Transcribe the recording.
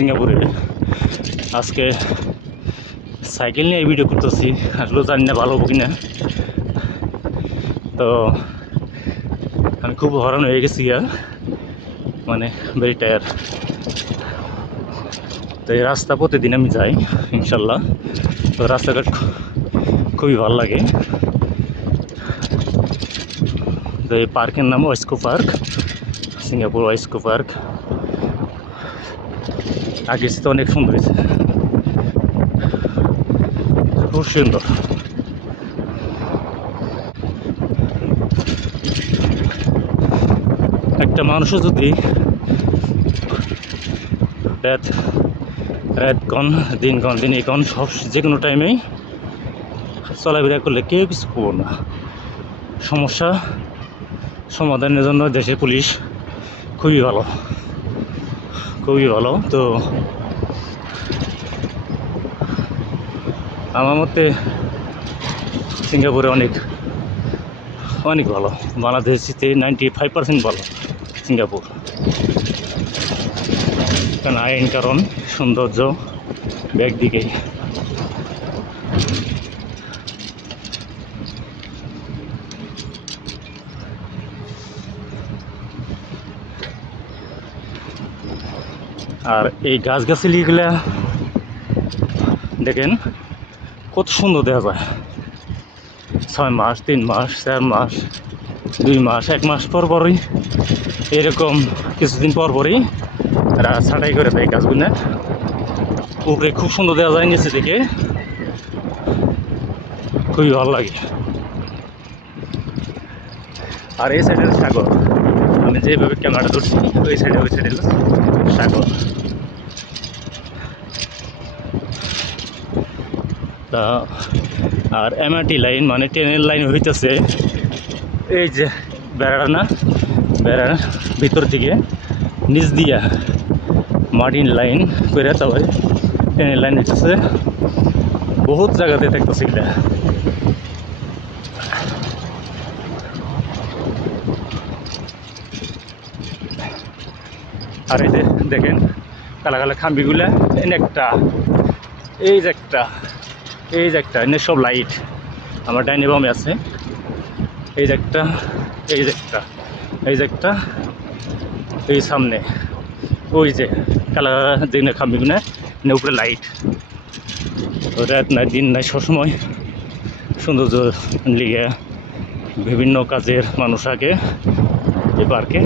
সিঙ্গাপুরে। আজকে সাইকেল নিয়ে ভিডিও করতেছি, আসলে জানি না ভালো হবো কিনা। তো আমি খুব হরান হয়ে গেছি, মানে ভেরি টায়ার। তো এই রাস্তা প্রতিদিন আমি যাই ইনশাল্লাহ। তো রাস্তাঘাট খুবই ভালো লাগে। তো এই পার্কের নাম ওয়েস্কো পার্ক, সিঙ্গাপুর ওয়েস্কো পার্ক। আগে তো অনেক সুন্দর হয়েছে, খুব সুন্দর। একটা মানুষও যদি রাত কন দিন কন দিন এই কন সব যে কোনো টাইমেই চলাফেরা করলে কেউ কিছু করবো না। সমস্যা সমাধানের জন্য দেশের পুলিশ খুবই ভালো, খুবই ভালো। তো আমার মতে সিঙ্গাপুরে অনেক অনেক ভালো, বাংলাদেশিতে 95% ভালো সিঙ্গাপুর। কারণ আইন কারণ সৌন্দর্য একদিকেই। আর এই গাছগাছালিগুলা দেখেন কত সুন্দর দেখা যায়। 6 মাস 3 মাস 4 মাস 2 মাস 1 মাস পর পরই এরকম কিছুদিন পর পরই এরা ছাঁটাই করে দেয় গাছগুলো। উপরে খুব সুন্দর দেখা যায়, নিচে দিকে খুবই ভালো লাগে। আর এই সাইডের সাগর, আমি যেভাবে ক্যামেরাটা ধরছি ওই সাইডে সাগর। তা আর এমআরটি লাইন মানে ট্রেনের লাইন হইতেছে এই যে বেড়াটা না, বেড়ার ভিতর থেকে নিচ দিয়া মাটির লাইন করে তারপরে ট্রেনের লাইন হইতেছে। বহুত জায়গাতে দেখতেছি এগুলা। আর এই যে দেখেন কালা কালা খাম্বিগুলা, একটা এই যে একটা এই যে একটা এনে সব লাইট আমার ডাইনে বামে আছে। এই যে একটা এই যে একটা এই যে একটা এই সামনে ওই যে কালা দিনে খাম্বিগুলা এনে উপরে লাইট। রাত নাই দিন নাই সবসময় সৌন্দর্য লিগে বিভিন্ন কাজের মানুষ আগে এই পার্কে।